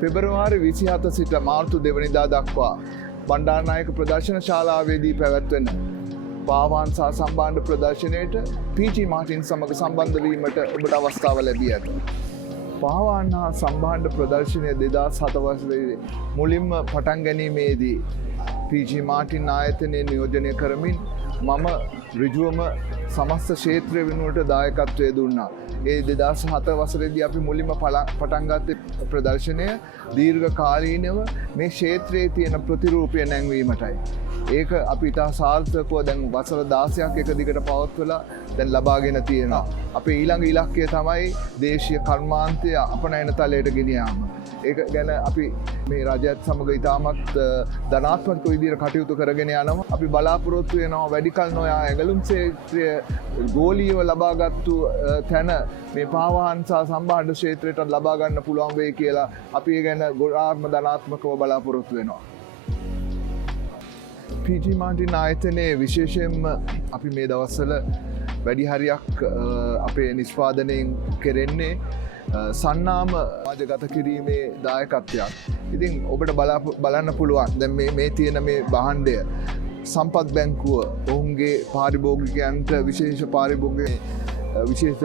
පෙබරවාරි 27 සිට මාර්තු 2 වෙනිදා දක්වා බණ්ඩාරනායක ප්‍රදර්ශන ශාලාවේදී පැවැත්වෙන පාවාන් සහ සම්බාණ්ඩ ප්‍රදර්ශනයට පීජී මාටින් සමග සම්බන්ධ වීමට ඔබට අවස්ථාව ලැබී ඇත. පාවාන් හා සම්බාණ්ඩ ප්‍රදර්ශනය 2007 වසරේ මුලින්ම පටන් ගැනීමේදී පීජී මාටින් ආයතනය නියෝජනය කරමින් මම ඍජුවම සමස්ත ක්ෂේත්‍රය වෙනුවට දායකත්වය දුන්නා. ඒ 2007 වසරේදී අපි මුලින්ම පටන් ගත්තේ ප්‍රදර්ශනය දීර්ඝ කාලීනව මේ ක්ෂේත්‍රයේ තියෙන ප්‍රතිරූපය නැංවීමටයි. ඒක අපි ඉතා සාර්ථකව දැන් වසර 16ක් එක දිගට පවත්වලා දැන් ලබාගෙන තියෙනවා. අපේ ඊළඟ ඉලක්කය තමයි දේශීය කර්මාන්තය අපනයන තලයට ගෙන යාම. ඒක ගැන අපි මේ රජයත් සමග ඉතාමත් ධනාත්මක විදිහට කටයුතු කරගෙන යනවා. අපි බලාපොරොත්තු වෙනවා වැඩි කල නොයා ඇඟලුම් ක්ෂේත්‍රය ගෝලීයව ලබාගත්තු තැන මේ පාවාන් සහ සම්බාණ්ඩ ක්ෂේත්‍රයට ලබා ගන්න පුළුවන් වෙයි කියලා අපි ඒ ගැන ගොඩාක්ම ධනාත්මකව බලාපොරොත්තු වෙනවා. පීජී මාටින් ආයතනයේ විශේෂයෙන්ම අපි මේ දවස්වල වැඩි හරියක් අපේ නිෂ්පාදනයෙන් කෙරෙන්නේ සන්නාම සමාජගත කිරීමේ දායකත්වයක්. ඉතින් ඔබට බලන්න පුළුවන් දැන් මේ තියෙන මේ භාණ්ඩය සම්පත් බැංකුව ඔවුන්ගේ පාරිභෝගිකයන්ට විශේෂ පාරිභෝගික විශේෂ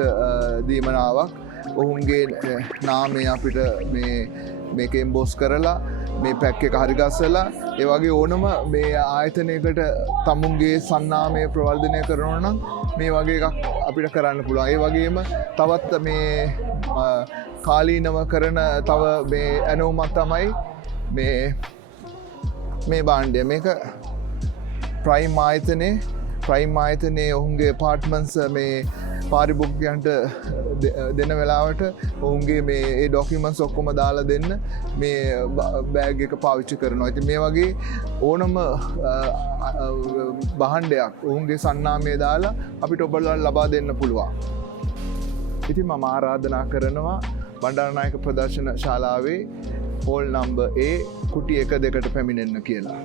දීමනාවක් ඔවුන්ගේ නාමය අපිට මේක එම්බෝස් කරලා මේ පැක් එක හරි ගස්සලා ඒ වගේ ඕනම මේ ආයතනයකට තමුන්ගේ සන්නාමය ප්‍රවර්ධනය කරනවා නම් මේ වගේ එකක් අපිට කරන්න පුළුවන්. ඒ වගේම තවත් මේ කාලීනව කරන තව මේ ඇනෝමක් තමයි මේ භාණ්ඩය. මේක ප්‍රයිම් ආයතනයේ ඔවුන්ගේ ඇපාර්ට්මන්ට්ස් මේ පාරිභෝගිකයන්ට දෙන වෙලාවට ඔවුන්ගේ මේ ඒ ඩොකියුමන්ට්ස් ඔක්කොම දාලා දෙන්න මේ බෑග් එක පාවිච්චි කරනවා. ඉතින් මේ වගේ ඕනම භාණ්ඩයක් ඔවුන්ගේ සන්නාමය දාලා අපිට ඔබලා ලබා දෙන්න පුළුවන්. ඉතින් මම ආරාධනා කරනවා බණ්ඩාරනායක ප්‍රදර්ශන ශාලාවේ හෝල් නම්බර් A කුටි 1 2ට පැමිණෙන්න කියලා.